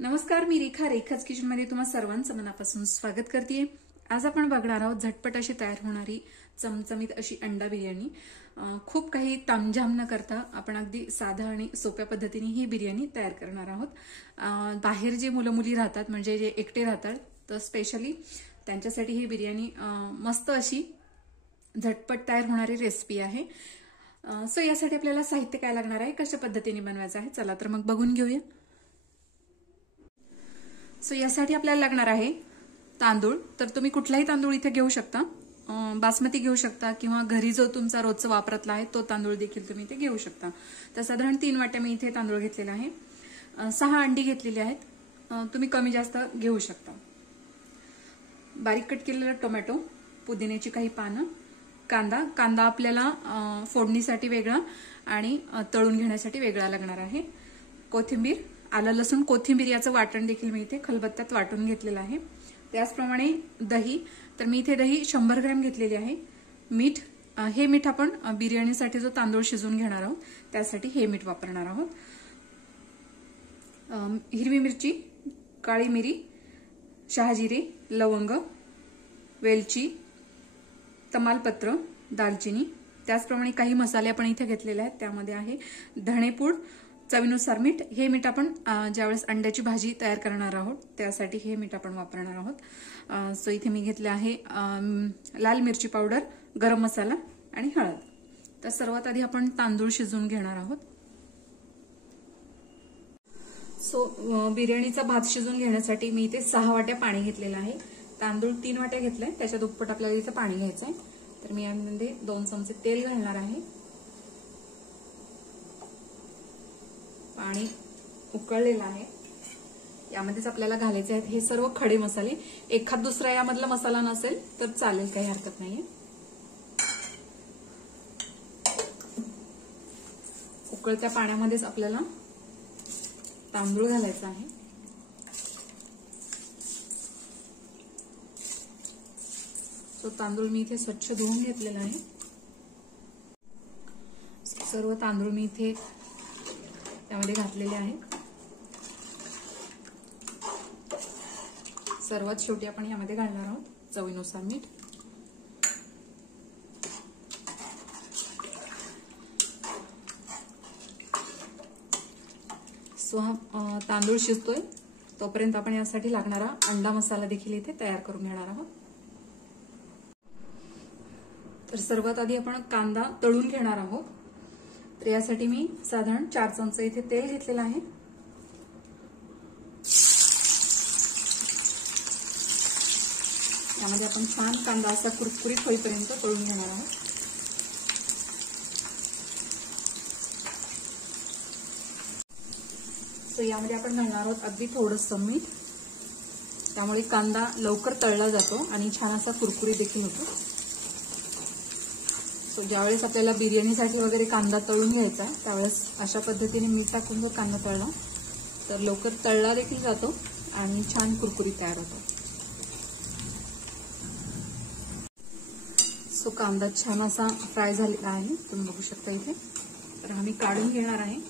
नमस्कार, मी रेखाच किचनमध्ये तुम्हा सर्वांचं मनापासून स्वागत करते। आज आपण बघणार आहोत झटपट अशी तयार होणारी चमचमीत अशी अंडा बिर्याणी। खूप काही तामझाम न करता आपण अगदी साधा आणि सोप्या पद्धतीने ही बिर्याणी तयार करणार आहोत। बाहेर जे मुलं मुली राहतात म्हणजे जे एकटे राहतात तर स्पेशली त्यांच्यासाठी ही बिर्याणी मस्त अशी झटपट तयार होणारी रेसिपी आहे। सो यासाठी आपल्याला साहित्य काय लागणार आहे, कशा पद्धतीने बनवायचं आहे, चला तर मग बघून घेऊया। सो यासाठी आपल्याला लागणार आहे तांदूळ। तर तुम्ही कुठलाही तांदूळ इथे घेऊ शकता, बासमती घेऊ शकता किंवा घरी जो तुमचा रोजचा वापरातला आहे तो तांदूळ देखील तुम्ही इथे घेऊ शकता। तर साधारण 3 वाट्या मी इथे तांदूळ घेतलेला आहे। 6 अंडी घेतलेली आहेत, तुम्ही कमी जास्त घेऊ शकता। बारीक कट केलेला टोमॅटो, पुदिन्याची काही पानं, कांदा आपल्याला फोडणीसाठी वेगळा आणि तळून घेण्यासाठी वेगळा लागणार आहे। कोथिंबीर, आलं लसूण कोथिंबीर याचं वाटण देखील मी इथे खलबत्त्यात वाटून घेतलेलं आहे। त्याचप्रमाणे दही, तर मी इथे दही 100 ग्रॅम घेतलेली आहे। मीठ, हे मीठ आपण बिर्याणीसाठी जो तांदूळ शिजवून घेणार आहोत त्यासाठी हे मीठ वापरणार आहोत। हिरवी मिरची, काळी मिरी, शहाजिरे, लवंग, वेलची, तमालपत्र, दालचिनी, त्याचप्रमाणे काही मसाले आपण इथे घेतलेले आहेत। त्यामध्ये आहे धणेपूड, चवीनुसार मीठ। हे मीठ आपण ज्यावेळेस अंड्याची भाजी तयार करणार आहोत त्यासाठी हे मीठ आपण वापरणार आहोत। सो इथे मी घेतले आहे लाल मिरची पावडर, गरम मसाला आणि हळद। तर सर्वात आधी आपण तांदूळ शिजवून घेणार आहोत। सो बिर्याणीचा भात शिजवून घेण्यासाठी मी इथे 6 वाट्या पाणी घेतलेलं आहे। तांदूळ 3 वाट्या घेतलाय, त्याच्या दुप्पट आपल्याला इथे पाणी घ्यायचंय। तर मी यामध्ये 2 चमचे तेल घालणार आहे। पाणी उकळलेलं आहे, यामध्येच आपल्याला घालायचे आहेत हे सर्व खडे मसाले। एखाद दुसरा यामधला मसाला नसेल तर चालेल, काही हरकत नाहीये। उकळत्या पाण्यामध्येच आपल्याला तांदूळ घालायचा आहे। तो तांदूळ मी इथे स्वच्छ धुवून घेतलेला आहे। सर्व तांदूळ मी इथे त्यामध्ये घातलेले आहे। सर्वात शेवटी आपण यामध्ये घालणार आहोत चवीनुसार मीठ। सो हा तांदूळ शिजतोय तोपर्यंत आपण यासाठी लागणारा अंडा मसाला देखील इथे तयार करून घेणार आहोत। तर सर्वात आधी आपण कांदा तळून घेणार आहोत। तर यासाठी मी साधारण 4 चमचे इथे तेल घेतलेलं आहे। यामध्ये आपण छान कांदा असा कुरकुरीत होईपर्यंत तळून घेणार आहोत। तर यामध्ये आपण घालणार आहोत अगदी थोडंसं मीठ, त्यामुळे कांदा लवकर तळला जातो आणि छान असा कुरकुरीत देखील होतो। सो ज्यावेळेस आपल्याला बिर्याणीसाठी वगैरे कांदा तळून घ्यायचा त्यावेळेस अशा पद्धतीने मीठ टाकून जर कांदा तळला तर लवकर तळला देखील जातो आणि छान कुरकुरीत तयार होतो। सो कांदा छान असा फ्राय झालेला आहे, तुम्ही बघू शकता इथे। तर आम्ही काढून घेणार आहे।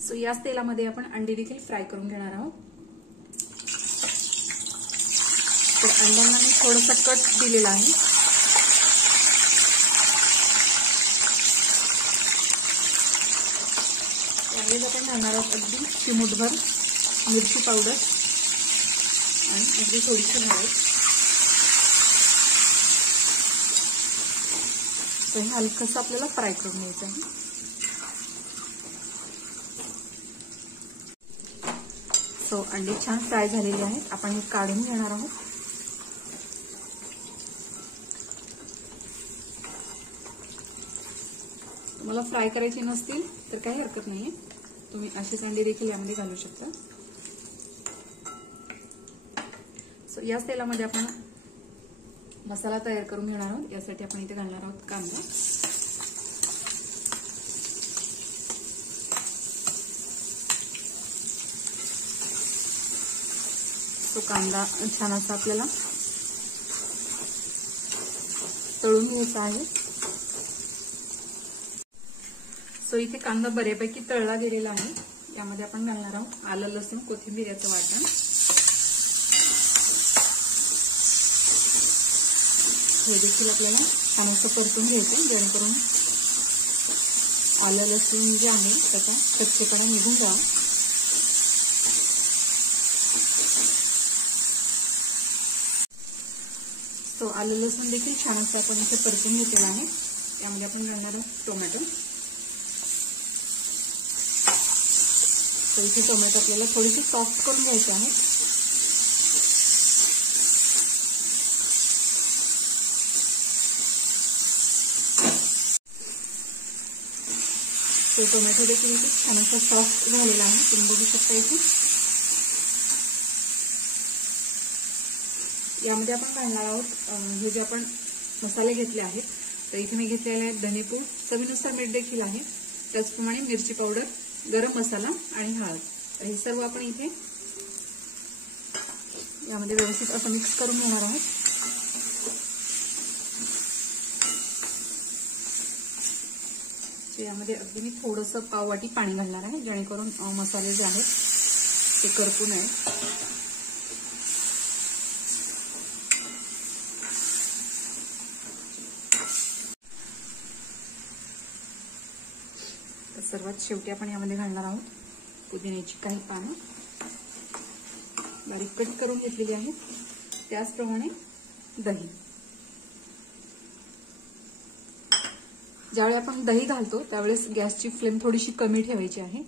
सो याच तेलामध्ये आपण अंडी देखील फ्राय करून घेणार आहोत। तर अंड्यांना मी थोडासा कट दिलेला आहे। त्यावेळेस आपण घालणार आहोत अगदी चिमूटभर मिरची पावडर आणि अगदी थोडीशी हळद। तर हे हलकंसं आपल्याला फ्राय करून घ्यायचं आहे। सो अंडी छान फ्राय झालेली आहेत, आपण हे काढून घेणार आहोत। तुम्हाला फ्राय करायचे नसतील तर काही हरकत नाहीये, तुम्ही अशीच अंडी देखील यामध्ये घालू शकता। सो याच तेलामध्ये आपण मसाला तयार करून घेणार आहोत। यासाठी आपण इथे घालणार आहोत कांदा, तो कांदा छान असा आपल्याला तळून घ्यायचा आहे. सो इथे कांदा बऱ्यापैकी तळला गेलेला आहे. यामध्ये आपण घालणार आहोत आलं लसूण कोथिंबीर याचं वाटण. हे देखील आपल्याला छान असं परतून घ्यायचं जेणेकरून आलं लसूण जे आहे त्याचा कच्चेपणा निघून जावा. तो आलं लसूण देखील छान असं आपण इथे परतून घेतलेला आहे. यामध्ये आपण घालणार आहोत टोमॅटो. तर इथे टोमॅटो आपल्याला थोडीशी सॉफ्ट करून घ्यायचे आहे. तो टोमॅटो देखील इथे छान असं सॉफ्ट झालेला आहे. तुम्ही बघू शकता इथे. यामध्ये आपण घालणार आहोत हे जे आपण मसाले घेतले आहेत. तर इथे मी घेतलेले आहेत धनेपूड, चवीनुसार मीठ देखील आहे, त्याचप्रमाणे मिरची पावडर, गरम मसाला आणि हळद. तर हे सर्व आपण इथे यामध्ये व्यवस्थित असं मिक्स करून घेणार आहोत. यामध्ये अगदी मी थोडंसं पाववाटी पाणी घालणार आहे जेणेकरून मसाले जे आहेत ते करपू नये. सर्वात शेवटी आपण यामध्ये घालणार आहोत पुदिन्याची काही पानं बारीक कट करून घेतलेली आहेत. त्याचप्रमाणे दही. ज्यावेळी आपण दही घालतो त्यावेळेस गॅसची फ्लेम थोडीशी कमी ठेवायची आहे.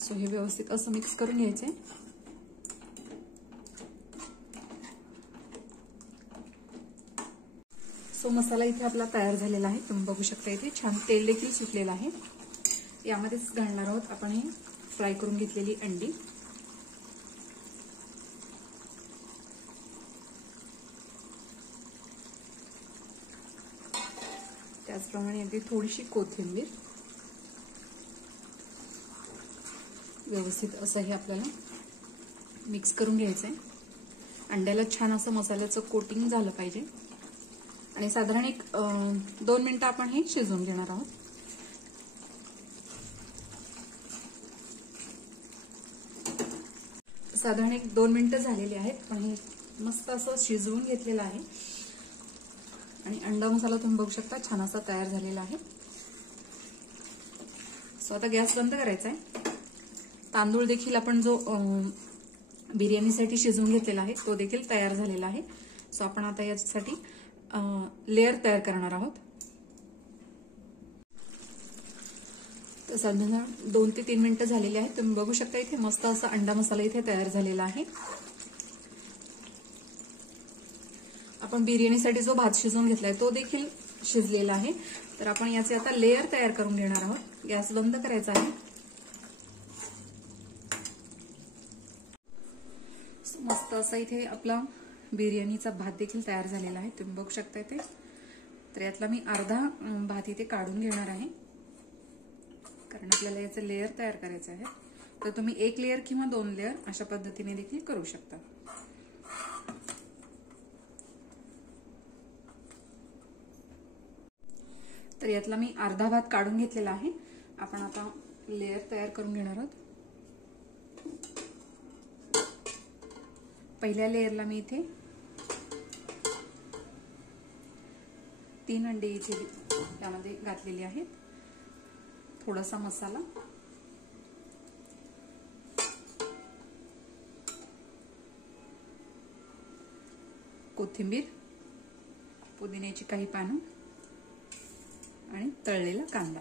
सो हे व्यवस्थित असं मिक्स करून घ्यायचंय. सो मसाला इथे आपला तयार झालेला आहे. तुम्ही बघू शकता इथे छान तेल देखील सुटलेलं आहे. यामध्येच घालणार आहोत आपण हे फ्राय करून घेतलेली अंडी. त्याचप्रमाणे अगदी थोडीशी कोथिंबीर. व्यवस्थित असं हे आपल्याला मिक्स करून घ्यायचंय. अंड्याला छान असं मसाल्याचं कोटिंग झालं पाहिजे आणि साधारण एक 2 मिनिटं आपण हे शिजवून घेणार आहोत. साधारण एक 2 मिनिटं झालेली आहेत, पण हे मस्त असं शिजवून घेतलेलं आहे आणि अंडा मसाला तुम्ही बघू शकता छान असा तयार झालेला आहे. सो आता गॅस बंद करायचा आहे. तांदूळ देखील आपण जो बिर्याणीसाठी शिजवून घेतलेला आहे तो देखील तयार झालेला आहे. सो आपण आता यासाठी लेअर तयार करणार आहोत. तर साधारण 2 ते 3 मिनिटं झालेली आहेत. तुम्ही बघू शकता इथे मस्त असा अंडा मसाला इथे तयार झालेला आहे. आपण बिर्याणीसाठी जो भात शिजवून घेतलाय तो देखील शिजलेला आहे. तर आपण याचे आता लेअर तयार करून घेणार आहोत. गॅस बंद करायचा आहे. मस्त असा इथे आपला बिर्याणीचा भात देखील तयार झालेला आहे. तुम्ही बघू शकता इथे. तर यातला मी अर्धा भात इथे काढून घेणार आहे कारण आपल्याला याचं लेअर तयार करायचं आहे. तर तुम्ही 1 लेअर किंवा 2 लेअर अशा पद्धतीने देखील करू शकता. तर यातला मी अर्धा भात काढून घेतलेला आहे. आपण आता लेअर तयार करून घेणार आहोत. पहिल्या लेअरला मी इथे 3 अंडे इथे त्यामध्ये घातलेली आहेत. थोडासा मसाला, कोथिंबीर, पुदिन्याची काही पानं आणि तळलेला कांदा.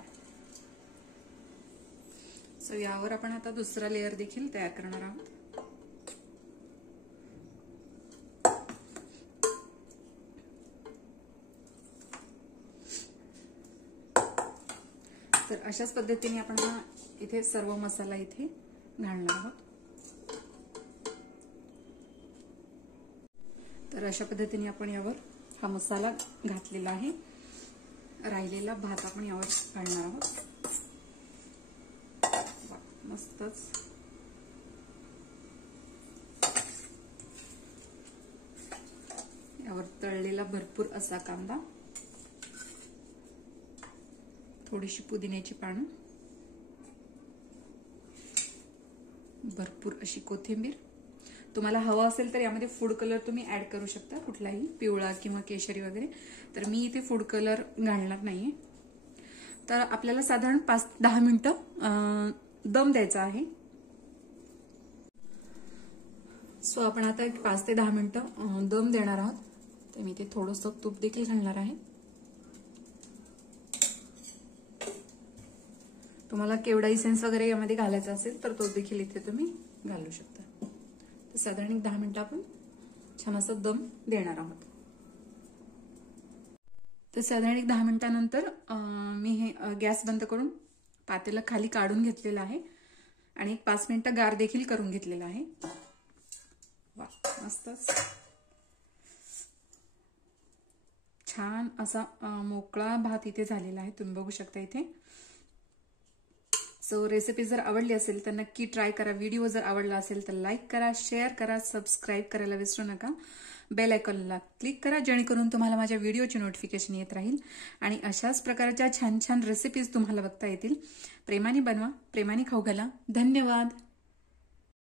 सो यावर आपण आता दुसरा लेअर देखील तयार करणार आहोत. तर अशाच पद्धतीने आपण हा इथे सर्व मसाला इथे घालणार आहोत. तर अशा पद्धतीने आपण यावर हा मसाला घातलेला आहे. राहिलेला भात आपण यावर घालणार आहोत. मस्तच भरपूर असा कांदा, थोडीशी पुदिन्याची पानं, भरपूर अशी कोथिंबीर. तुम्हाला हवा असेल तर यामध्ये फूड कलर तुम्ही ऍड करू शकता, कुठलाही पिवळा किंवा केशरी वगैरे. तर मी इथे फूड कलर घालणार नाहीये. तर आपल्याला साधारण 5-10 मिनिटं दम द्यायचा आहे. सो आपण आता एक 5 ते 10 मिनिटं दम देणार आहोत. तर मी इथे थोडंसं तूप देखील घालणार आहे. तुम्हाला केवडा इसेन्स वगैरे यामध्ये घालायचा असेल तर तो देखील इथे तुम्ही घालू शकता. तर साधारण एक 10 मिनिटं आपण छान असं दम देणार आहोत. तर साधारण एक 10 मिनिटांनंतर मी हे गॅस बंद करून पातेलं खाली काढून घेतलेलं आहे आणि एक 5 मिनिटं गार देखील करून घेतलेलं आहे. वा, मस्तच छान असा मोकळा भात इथे झालेला आहे, तुम्ही बघू शकता इथे. सो रेसिपी जर आवडली असेल तर नक्की ट्राय करा. व्हिडिओ जर आवडला असेल तर लाईक करा, शेअर करा, सबस्क्राईब करायला विसरू नका. बेल आयकॉनला क्लिक करा जेणेकरून तुम्हाला माझ्या व्हिडिओची नोटिफिकेशन येत राहील आणि अशाच प्रकारच्या छान छान रेसिपीज तुम्हाला बघता येतील. प्रेमाने बनवा, प्रेमाने खाऊ घाला. धन्यवाद.